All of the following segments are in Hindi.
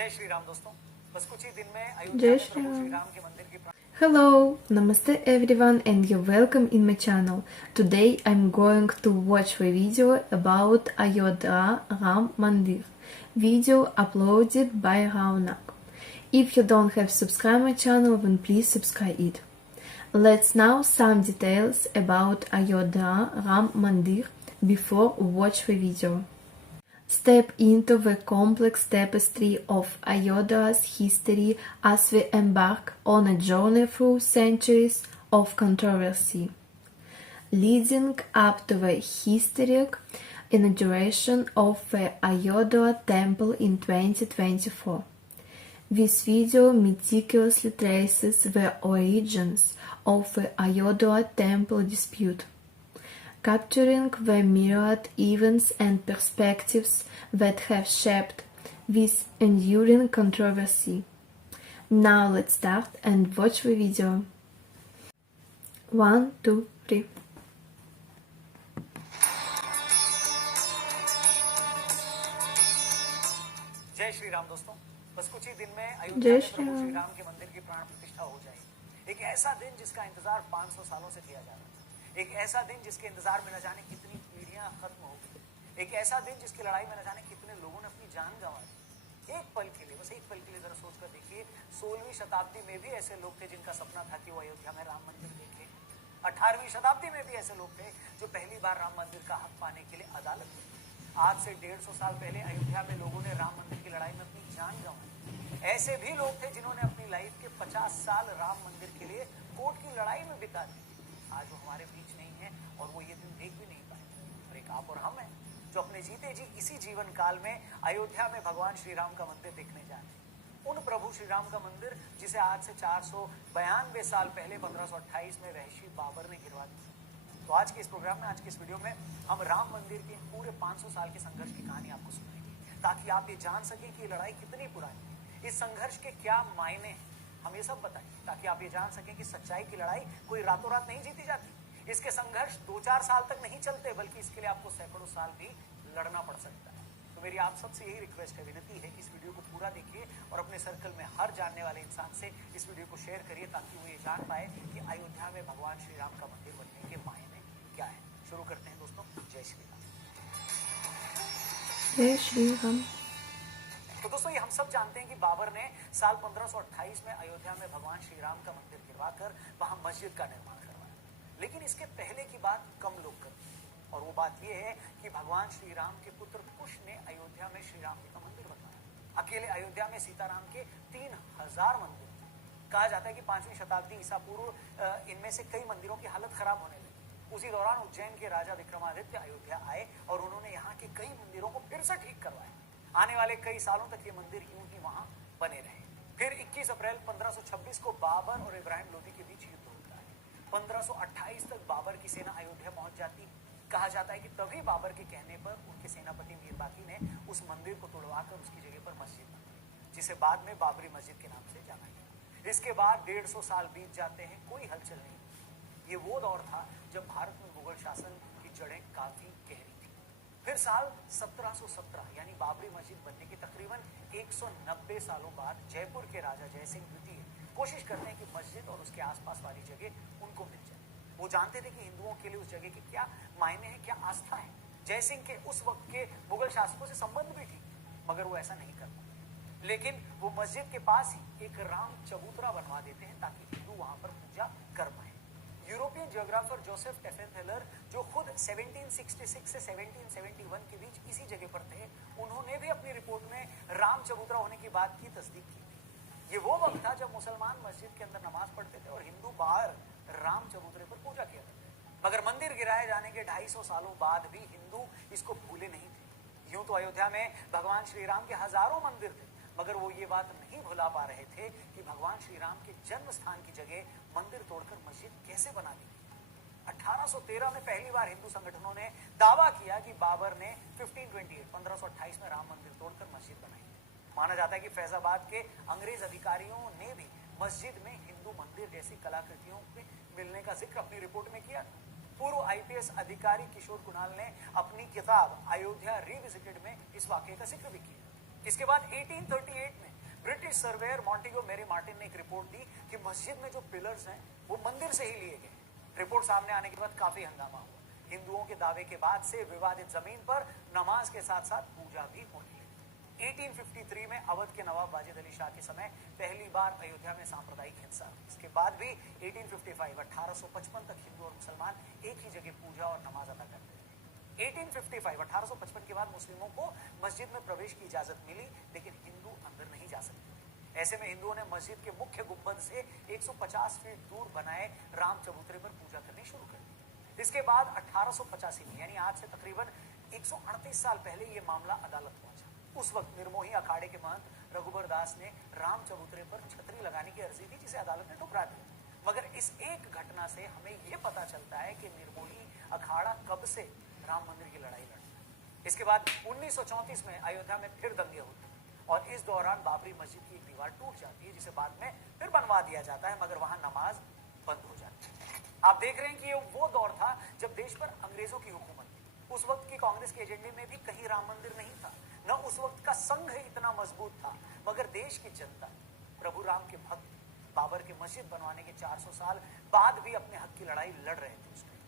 जय श्री राम दोस्तों, बस कुछ ही दिन में Jai अयोध्या में Shri प्रभु श्री Ram. राम के मंदिर की Hello, Namaste everyone and you're welcome in my channel. Today I'm going to watch a video about Ayodhya Ram Mandir. Video uploaded by Raunak. If you don't have subscribed my channel, then please subscribe it. Let's now some details about Ayodhya Ram Mandir before watch the video. Step into the complex tapestry of Ayodhya's history as we embark on a journey through centuries of controversy, leading up to the historic inauguration of the Ayodhya temple in 2024. This video meticulously traces the origins of the Ayodhya temple dispute, capturing the myriad events and perspectives that have shaped this enduring controversy. Now let's start and watch the video. 1, 2, 3. जय श्री राम दोस्तों, बस कुछ ही दिन में जय अयोध्या में श्री प्रभु श्री राम. राम के मंदिर की प्राण प्रतिष्ठा हो जाएगी। एक ऐसा दिन जिसका इंतजार 500 सालों से किया जा रहा है, एक ऐसा दिन जिसके इंतजार में न जाने कितनी पीढ़ियां खत्म हो गई, एक ऐसा दिन जिसकी लड़ाई में न जाने कितने लोगों ने अपनी जान गंवाई। एक पल के लिए, बस एक पल के लिए जरा सोच कर देखिए, 16वीं शताब्दी में भी ऐसे लोग थे जिनका सपना था कि वो अयोध्या में राम मंदिर देखे। 18वीं शताब्दी में भी ऐसे लोग थे जो पहली बार राम मंदिर का हक पाने के लिए अदालत में। आज से 150 साल पहले अयोध्या में लोगों ने राम मंदिर की लड़ाई में अपनी जान गंवाई। ऐसे भी लोग थे जिन्होंने अपनी लाइफ के 50 साल राम मंदिर के लिए कोर्ट की लड़ाई में बिता दी। आज वो हमारे बीच नहीं है और वो ये दिन देख भी नहीं पाए। और एक आप और हम हैं जो अपने जीते जी इसी जीवन काल में अयोध्या में भगवान श्री राम का मंदिर देखने जा रहे हैं। उन प्रभु श्री राम का मंदिर जिसे आज से 492 साल पहले 1528 में वहशी बाबर ने गिरवा दिया। तो आज के इस प्रोग्राम में, आज के इस वीडियो में हम राम मंदिर के पूरे 500 साल के संघर्ष की कहानी आपको सुनाएंगे, ताकि आप ये जान सकें कि ये लड़ाई कितनी पुरानी है, इस संघर्ष के क्या मायने हैं। हम ये सब बताएं ताकि आप ये जान सकें कि सच्चाई की लड़ाई कोई रातों रात नहीं जीती जाती। इसके संघर्ष 2-4 साल तक नहीं चलते, बल्कि इसके लिए आपको सैकड़ों साल भी लड़ना पड़ सकता है। तो मेरी आप सबसे यही रिक्वेस्ट है, विनती है कि इस वीडियो को पूरा देखिए और अपने सर्कल में हर जानने वाले इंसान से इस वीडियो को शेयर करिए, ताकि वो ये जान पाए कि अयोध्या में भगवान श्री राम का मंदिर बनने के मायने क्या है। शुरू करते हैं दोस्तों। जय श्री राम। जय श्री राम. तो दोस्तों, ये हम सब जानते हैं कि बाबर ने साल 1528 में अयोध्या में भगवान श्री राम का मंदिर गिरवाकर वहां मस्जिद का निर्माण करवाया। लेकिन इसके पहले की बात कम लोग करते हैं, और वो बात ये है कि भगवान श्री राम के पुत्र कुश ने अयोध्या में श्री राम जी का मंदिर बनवाया। अकेले अयोध्या में सीताराम के 3000 मंदिर थे। कहा जाता है कि 5वीं शताब्दी ईसा पूर्व इनमें से कई मंदिरों की हालत खराब होने लगी। उसी दौरान उज्जैन के राजा विक्रमादित्य अयोध्या आए और उन्होंने यहाँ के कई मंदिरों को फिर से ठीक करवाया। आने वाले कई सालों तक ये मंदिर यूं ही वहां बने रहे। फिर 21 अप्रैल 1526 को बाबर और इब्राहिम लोदी के बीच युद्ध होता है। 1528 तक बाबर की सेना अयोध्या पहुंच जाती। कहा जाता है कि तभी बाबर के कहने पर उनके सेनापति मीर बाकी ने उस मंदिर को तोड़वाकर उसकी जगह पर मस्जिद बनाई, जिसे बाद में बाबरी मस्जिद के नाम से जाना गया। इसके बाद 150 साल बीत जाते हैं, कोई हलचल नहीं। ये वो दौर था जब भारत में मुगल शासन की जड़ें काफी गहरी थी। फिर साल 1717 यानी बाबरी मस्जिद बनने के तकरीबन 190 सालों बाद जयपुर के राजा जयसिंह द्वितीय कोशिश करते हैं कि मस्जिद और उसके आसपास वाली जगह उनको मिल जाए। वो जानते थे कि हिंदुओं के लिए उस जगह के क्या मायने हैं, क्या आस्था है। जयसिंह के उस वक्त के मुगल शासकों से संबंध भी ठीक, मगर वो ऐसा नहीं कर पाते। लेकिन वो मस्जिद के पास ही एक राम चबूतरा बनवा देते हैं ताकि हिंदू वहां पर पूजा कर पाए। यूरोपियन जियोग्राफर जोसेफ टेफेनथेलर, जो खुद 1766 से 1771 के बीच इसी जगह पर थे, उन्होंने भी अपनी रिपोर्ट में राम चबूतरा होने की बात की तस्दीक की थी। ये वो वक्त था जब मुसलमान मस्जिद के अंदर नमाज पढ़ते थे और हिंदू बाहर राम चबूतरे पर पूजा किया करते थे। मगर मंदिर गिराए जाने के 250 सालों बाद भी हिंदू इसको भूले नहीं थे। यूं तो अयोध्या में भगवान श्री राम के हजारों मंदिर थे, मगर वो ये बात नहीं भुला पा रहे थे कि भगवान श्री राम के जन्म स्थान की जगह मंदिर तोड़कर मस्जिद कैसे बना दी। 1813 में पहली बार हिंदू संगठनों ने दावा किया कि बाबर ने 1528 में राम मंदिर तोड़कर मस्जिद बनाई। माना जाता है कि फैजाबाद के अंग्रेज अधिकारियों ने भी मस्जिद में हिंदू मंदिर जैसी कलाकृतियों के मिलने का जिक्र अपनी रिपोर्ट में किया। पूर्व आईपीएस अधिकारी किशोर कुणाल ने अपनी किताब अयोध्या रिविजिटेड में इस वाकये का जिक्र भी किया। इसके बाद 1838 में ब्रिटिश सर्वेयर मॉन्टेगो मेरी मार्टिन ने एक रिपोर्ट दी कि मस्जिद में जो पिलर्स हैं वो मंदिर से ही लिए गए। रिपोर्ट सामने आने के बाद काफी हंगामा हुआ। हिंदुओं के दावे के बाद से विवादित जमीन पर नमाज के साथ साथ पूजा भी होने लगी। 1853 में अवध के नवाब वाजिद अली शाह के समय पहली बार अयोध्या में सांप्रदायिक हिंसा। इसके बाद भी 1855 तक हिंदू और मुसलमान एक ही जगह पूजा और नमाज अदा करते थे। 1855 के बाद मुस्लिमों को मस्जिद में प्रवेश की इजाजत मिली, लेकिन हिंदू अंदर नहीं जा सकते। ऐसे में हिंदुओं ने मस्जिद के मुख्य गुंबद से 150 फीट दूर बनाए राम चबूतरे पर पूजा करनी शुरू कर दी। इसके बाद 1885 में, यानी आज से तकरीबन 138 साल पहले, ये मामला अदालत पहुंचा। उस वक्त निर्मोही अखाड़े के महंत रघुबर दास ने राम चबूतरे पर छतरी लगाने की अर्जी दी, जिसे अदालत ने ठुकरा दिया। मगर इस एक घटना से हमें यह पता चलता है कि निर्मोही अखाड़ा कब से राम मंदिर की लड़ाई लड़ता। इसके बाद 1934 में अयोध्या में फिर दंगे होते और इस दौरान बाबरी मस्जिद की एक दीवार टूट जाती है, जिसे बाद में फिर बनवा दिया जाता है, मगर वहां नमाज बंद हो जाती है। आप देख रहे हैं कि ये वो दौर था जब देश पर अंग्रेजों की हुकूमत थी। उस वक्त की कांग्रेस के एजेंडे में भी कहीं राम मंदिर नहीं था, न उस वक्त का संघ इतना मजबूत था, मगर देश की जनता, प्रभु राम के भक्त बाबर की मस्जिद बनवाने के 400 साल बाद भी अपने हक की लड़ाई लड़ रहे थे उसमें।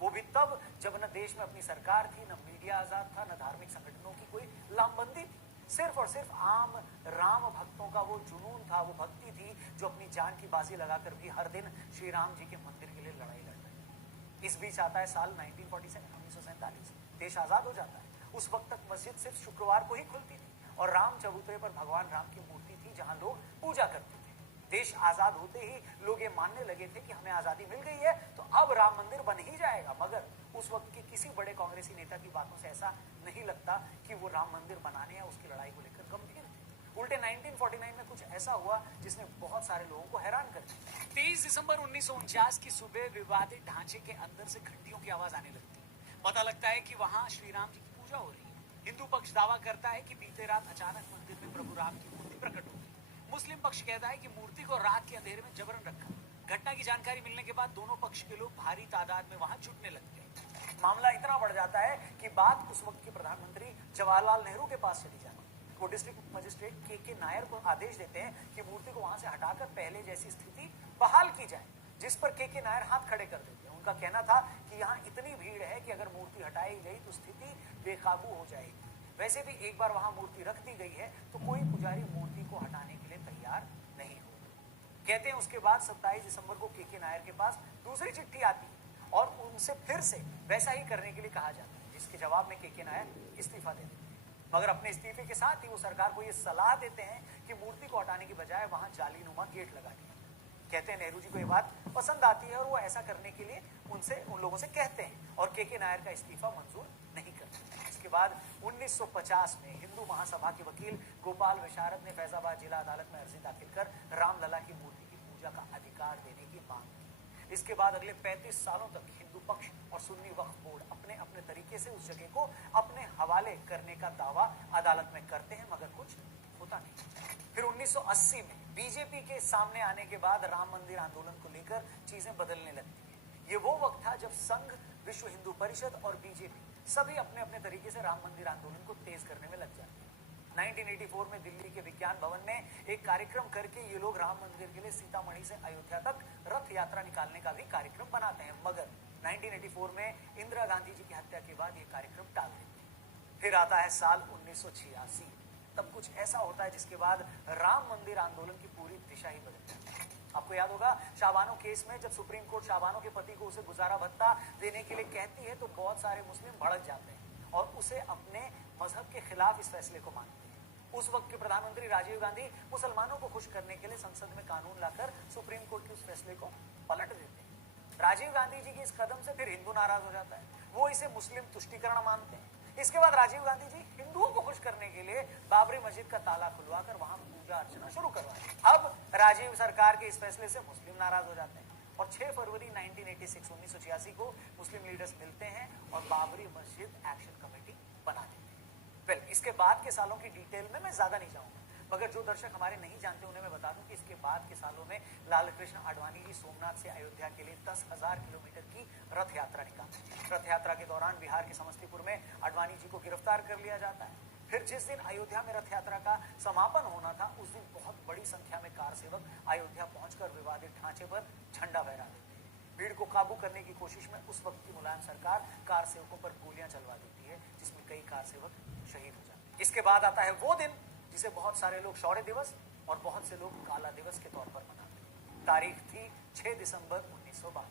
वो भी तब जब न देश में अपनी सरकार थी, न मीडिया आजाद था, न धार्मिक संगठनों की कोई लामबंदी थी। सिर्फ और सिर्फ आम राम भक्तों का वो जुनून था, वो भक्ति थी, जो अपनी जान की बाजी लगाकर भी हर दिन श्री राम जी के मंदिर के लिए लड़ाई लड़ रहे थे। इस बीच आता है साल 1947, देश आजाद हो जाता है। उस वक्त तक मस्जिद सिर्फ शुक्रवार को ही खुलती थी और राम चबूतरे पर भगवान राम की मूर्ति थी, जहां लोग पूजा करते थे। देश आजाद होते ही लोग ये मानने लगे थे कि हमें आजादी मिल गई है तो अब राम मंदिर बन ही जाएगा, मगर उस वक्त के किसी बड़े कांग्रेसी नेता की बातों से ऐसा नहीं लगता कि वो राम मंदिर बनाने या उसकी लड़ाई को लेकर गंभीर थे। उल्टे 1949 में कुछ ऐसा हुआ जिसने बहुत सारे लोगों को हैरान कर दिया। 23 दिसंबर 1949 की सुबह विवादित ढांचे के अंदर से घंटियों की आवाज आने लगती है। पता लगता है कि वहां श्री राम जी की पूजा हो रही है। हिंदू पक्ष दावा करता है कि बीते रात अचानक मंदिर में प्रभु राम की मूर्ति प्रकट हो गई। मुस्लिम पक्ष कहता है कि मूर्ति को रात के अंधेरे में जबरन रखा। घटना की जानकारी मिलने के बाद दोनों पक्ष के लोग भारी तादाद में वहां जुटने लग गए। मामला इतना बढ़ जाता है कि बात उस वक्त के प्रधानमंत्री जवाहरलाल नेहरू के पास चली जाती है। वो डिस्ट्रिक्ट मजिस्ट्रेट के नायर को आदेश देते हैं कि मूर्ति को वहां से हटाकर पहले जैसी स्थिति बहाल की जाए, जिस पर के नायर हाथ खड़े कर देते हैं। उनका कहना था कि यहाँ इतनी भीड़ है कि अगर मूर्ति हटाई गई तो स्थिति बेकाबू हो जाएगी। वैसे भी एक बार वहां मूर्ति रख दी गई है तो कोई पुजारी मूर्ति को हटाने के लिए तैयार नहीं हो। कहते हैं उसके बाद 27 दिसंबर को के नायर के पास दूसरी चिट्ठी आती है और उनसे फिर से वैसा ही करने के लिए कहा जाता है, जिसके जवाब में के नायर इस्तीफा दे देते हैं। मगर अपने इस्तीफे के साथ ही वो सरकार को ये सलाह देते हैं कि मूर्ति को हटाने की बजाय वहां जालीनुमा गेट लगा दिया। कहते हैं नेहरू जी को ये बात पसंद आती है और वो ऐसा करने के लिए उन लोगों से कहते हैं और के नायर का इस्तीफा मंजूर नहीं करते। इसके बाद 1950 में हिंदू महासभा के वकील गोपाल विशारद ने फैजाबाद जिला अदालत में अर्जी दाखिल कर रामलला की मूर्ति की पूजा का अधिकार देने की मांग की। इसके बाद अगले 35 सालों तक हिंदू पक्ष और सुन्नी वक्फ बोर्ड अपने अपने तरीके से उस जगह को अपने हवाले करने का दावा अदालत में करते हैं, मगर कुछ होता नहीं। फिर 1980 में बीजेपी के सामने आने के बाद राम मंदिर आंदोलन को लेकर चीजें बदलने लगती है। ये वो वक्त था जब संघ, विश्व हिंदू परिषद और बीजेपी सभी अपने अपने तरीके से राम मंदिर आंदोलन को तेज करने में लग जाते हैं। 1984 में दिल्ली के विज्ञान भवन में एक कार्यक्रम करके ये लोग राम मंदिर के लिए सीतामढ़ी से अयोध्या तक रथ यात्रा निकालने का भी कार्यक्रम बनाते हैं, मगर 1984 में इंदिरा गांधी जी की हत्या के बाद ये कार्यक्रम टाल देते हैं। फिर आता है साल 1986। तब कुछ ऐसा होता है जिसके बाद राम मंदिर आंदोलन की पूरी दिशा ही बदल जाती है। आपको याद होगा शाबानो केस में जब सुप्रीम कोर्ट शाबानो के पति को उसे गुजारा भत्ता देने के लिए कहती है तो बहुत सारे मुस्लिम भड़क जाते हैं और उसे अपने मजहब के खिलाफ इस फैसले को मानते हैं। उस वक्त के प्रधानमंत्री राजीव गांधी मुसलमानों को खुश करने के लिए संसद में कानून लाकर सुप्रीम कोर्ट के उस फैसले को पलट देते हैं। राजीव गांधी जी के इस कदम से फिर हिंदू नाराज हो जाता है, वो इसे मुस्लिम तुष्टीकरण मानते हैं। इसके बाद राजीव गांधी जी हिंदुओं को खुश करने के लिए बाबरी मस्जिद का ताला खुलवाकर वहां पूजा अर्चना शुरू करवाए। अब राजीव सरकार के इस फैसले से मुस्लिम नाराज हो जाते हैं और 6 फरवरी 1986 को मुस्लिम लीडर्स मिलते हैं और बाबरी मस्जिद एक्शन कमेटी बना देते हैं। वेल, इसके बाद के सालों की डिटेल में मैं ज्यादा नहीं जाऊंगा, मगर जो दर्शक हमारे नहीं जानते उन्हें मैं बता दूं कि इसके बाद के सालों में लाल कृष्ण आडवाणी जी सोमनाथ से अयोध्या के लिए 10,000 किलोमीटर की रथ यात्रा निकालते हैं। रथ यात्रा के दौरान बिहार के समस्तीपुर में आडवाणी जी को गिरफ्तार कर लिया जाता है। फिर जिस दिन अयोध्या में रथ यात्रा का समापन होना था उस दिन बहुत बड़ी संख्या में कार सेवक अयोध्या पहुंचकर विवादित ढांचे पर झंडा फहरा देते हैं। भीड़ को काबू करने की कोशिश में उस वक्त की मुलायम सरकार कार सेवकों पर गोलियां चलवा देती है, जिसमें कई कार सेवक शहीद हो जाते हैं। इसके बाद आता है वो दिन जिसे बहुत सारे लोग शौर्य दिवस और बहुत से लोग काला दिवस के तौर पर मनाते हैं। तारीख थी 6 दिसंबर 1952।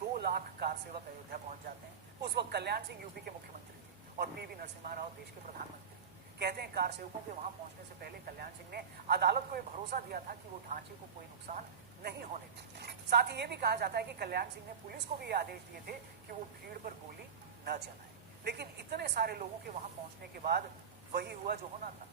2 लाख कार सेवक अयोध्या पहुंच जाते हैं। उस वक्त कल्याण सिंह यूपी के मुख्यमंत्री थे और पीवी नरसिम्हा राव देश के प्रधानमंत्री। कहते हैं कार सेवकों के वहां पहुंचने से पहले कल्याण सिंह ने अदालत को यह भरोसा दिया था कि वो ढांचे को कोई नुकसान नहीं होने देंगे। साथ ही ये भी कहा जाता है कि कल्याण सिंह ने पुलिस को भी ये आदेश दिए थे कि वो भीड़ पर गोली न चलाए। लेकिन इतने सारे लोगों के वहां पहुंचने के बाद वही हुआ जो होना था।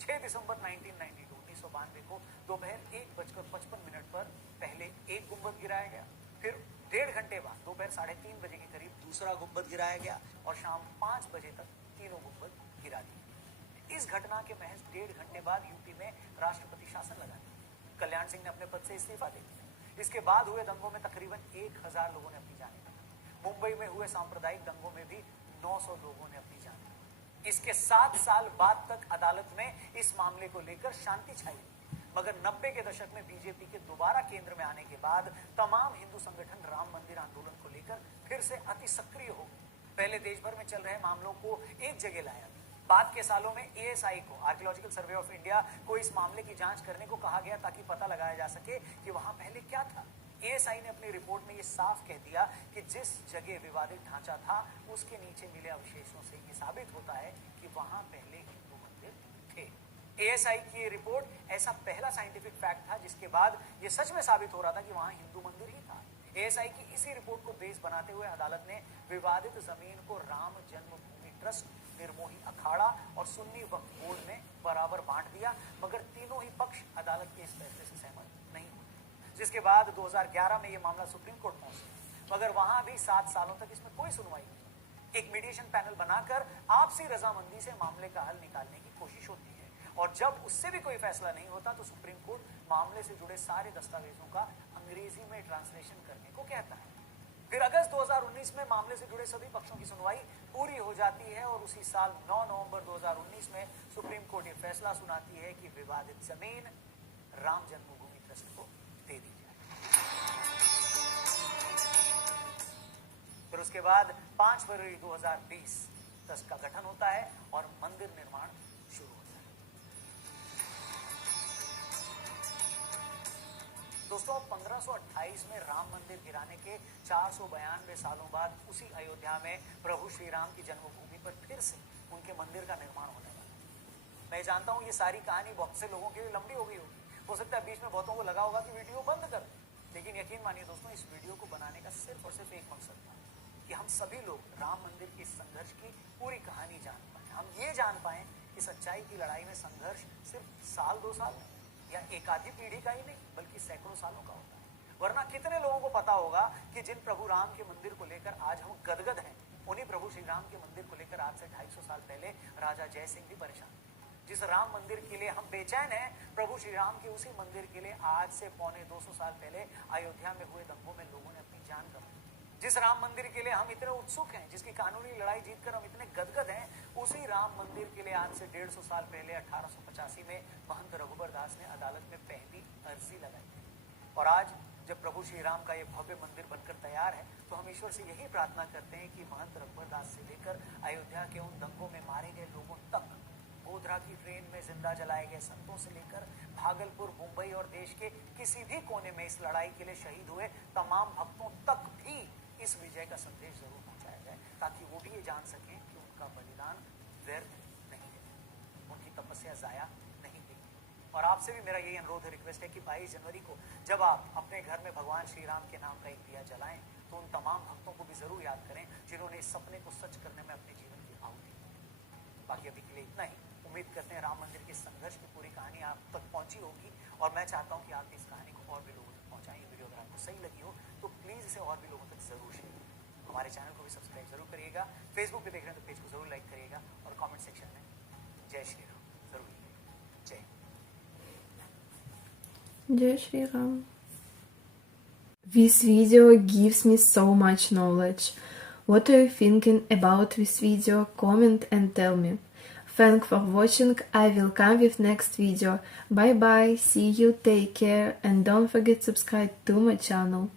6 दिसंबर 1992 को दोपहर 1:55 पर पहले एक गुंबद गिराया गया, फिर 1.5 घंटे बाद दोपहर 3:30 बजे के करीब दूसरा गुंबद गिराया गया और शाम 5 बजे तक तीनों गुंबद गिरा दिए। इस घटना के महज 1.5 घंटे बाद यूपी में राष्ट्रपति शासन लगा दिया। कल्याण सिंह ने अपने पद से इस्तीफा दे दिया। इसके बाद हुए दंगों में तकरीबन 1000 लोगों ने अपनी जानें दी। मुंबई में हुए सांप्रदायिक दंगों में भी 900 लोगों ने अपनी जान दी। इसके 7 साल बाद तक अदालत में इस मामले को लेकर शांति छाई, मगर 90 के दशक में बीजेपी के दोबारा केंद्र में आने के बाद तमाम हिंदू संगठन राम मंदिर आंदोलन को लेकर फिर से अति सक्रिय हो गए। पहले देश भर में चल रहे मामलों को एक जगह लाया। बाद के सालों में एएसआई को, आर्कियोलॉजिकल सर्वे ऑफ इंडिया को, इस मामले की जांच करने को कहा गया ताकि पता लगाया जा सके कि वहां पहले क्या था। एएसआई ने अपनी रिपोर्ट में ये साफ कह दिया कि जिस जगह विवादित ढांचा था उसके नीचे मिले अवशेषों से ये साबित होता है कि वहां पहले हिंदू मंदिर थे। एएसआई की ये रिपोर्ट ऐसा पहला साइंटिफिक फैक्ट था जिसके बाद ये सच में साबित हो रहा था कि वहां हिंदू मंदिर ही था। एएसआई की इसी रिपोर्ट को बेस बनाते हुए अदालत ने विवादित जमीन को राम जन्मभूमि ट्रस्ट, निर्मोही अखाड़ा और सुन्नी वक्फ बोर्ड में बराबर बांट दिया, मगर तीनों ही पक्ष अदालत के इस फैसले से सहमत नहीं हुए। जिसके बाद 2011 में यह मामला सुप्रीम कोर्ट पहुंचा, मगर वहां भी 7 सालों तक इसमें कोई सुनवाई नहीं। एक मीडिएशन पैनल बनाकर आपसी रजामंदी से मामले का हल निकालने की कोशिश होती है, और जब उससे भी कोई फैसला नहीं होता तो सुप्रीम कोर्ट मामले से जुड़े सारे दस्तावेजों का अंग्रेजी में ट्रांसलेशन करने को कहता है। फिर अगस्त 2019 में मामले से जुड़े सभी पक्षों की सुनवाई पूरी हो जाती है और उसी साल 9 नवंबर 2019 में सुप्रीम कोर्ट ये फैसला सुनाती है कि विवादित जमीन राम जन्मभूमि ट्रस्ट को दे दी जाए। फिर उसके बाद 5 फरवरी 2020 ट्रस्ट का गठन होता है और मंदिर निर्माण शुरू होता है। दोस्तों, 1528 में राम मंदिर गिराने के 492 सालों बाद उसी अयोध्या में प्रभु श्री राम की जन्मभूमि पर फिर से उनके मंदिर का निर्माण होने वाला है। मैं जानता हूं ये सारी कहानी बहुत से लोगों के लिए लंबी हो गई होगी, हो सकता है बीच में बहुतों को लगा होगा कि वीडियो बंद कर, लेकिन यकीन मानिए दोस्तों, इस वीडियो को बनाने का सिर्फ और सिर्फ एक मकसद था कि हम सभी लोग राम मंदिर के संघर्ष की पूरी कहानी जान पाए। हम ये जान पाए कि सच्चाई की लड़ाई में संघर्ष सिर्फ साल 2 साल नहीं या एक आधी पीढ़ी का ही नहीं, बल्कि सैकड़ों सालों का होता है। वरना कितने लोगों को पता होगा कि जिन प्रभु राम के मंदिर को लेकर आज हम गदगद हैं, उन्हीं प्रभु श्री राम के मंदिर को लेकर आज से 250 साल पहले राजा जय सिंह भी परेशान थे। जिस राम मंदिर के लिए हम बेचैन हैं, प्रभु श्री राम के उसी मंदिर के लिए आज से 250 साल पहले अयोध्या में हुए दंगों में लोगों ने अपनी जान गंवाई। जिस राम मंदिर के लिए हम इतने उत्सुक हैं, जिसकी कानूनी लड़ाई जीतकर हम इतने गदगद हैं, उसी राम मंदिर के लिए आज से 150 साल पहले 1885 में महंत रघुबर दास ने अदालत में पहली अर्जी लगाई थी। और आज जब प्रभु श्री राम का ये भव्य मंदिर बनकर तैयार है, तो हम ईश्वर से यही प्रार्थना करते हैं कि महंत रघुबर दास से लेकर अयोध्या के उन दंगों में मारे गए लोगों तक, गोधरा की ट्रेन में जिंदा जलाए गए संतों से लेकर भागलपुर, मुंबई और देश के किसी भी कोने में इस लड़ाई के लिए शहीद हुए तमाम भक्तों तक भी इस विजय का संदेश जरूर पहुंचाया जाए, ताकि वो भी ये जान सकें कि उनका बलिदान व्यर्थ नहीं है, उनकी तपस्या जाया नहीं गई। और आपसे भी मेरा यही अनुरोध है, रिक्वेस्ट है कि 22 जनवरी को जब आप अपने घर में भगवान श्री राम के नाम का एक दिया जलाएं, तो उन तमाम भक्तों को भी जरूर याद करें जिन्होंने इस सपने को सच करने में अपने जीवन की आहुति दी। बाकी अभी के लिए इतना ही। उम्मीद करते हैं राम मंदिर के संघर्ष की पूरी कहानी आप तक पहुंची होगी, और मैं चाहता हूं कि आप इस कहानी को और भी लोगों तक पहुंचाएं। ये वीडियो अगर आपको सही लगी हो तो प्लीज इसे और भी लोगों तक जरूर शेयर करिए। हमारे चैनल को भी सब्सक्राइब जरूर करिएगा, फेसबुक पे देख रहे हैं तो पेज को जरूर लाइक करिएगा, और कमेंट सेक्शन में जय श्री राम जरूर लिखिएगा। Jai Shri Ram. This video gives me so much knowledge. What are you thinking about this video? Comment and tell me. Thanks for watching. I will come with next video. Bye bye, see you, take care, and don't forget subscribe to my channel.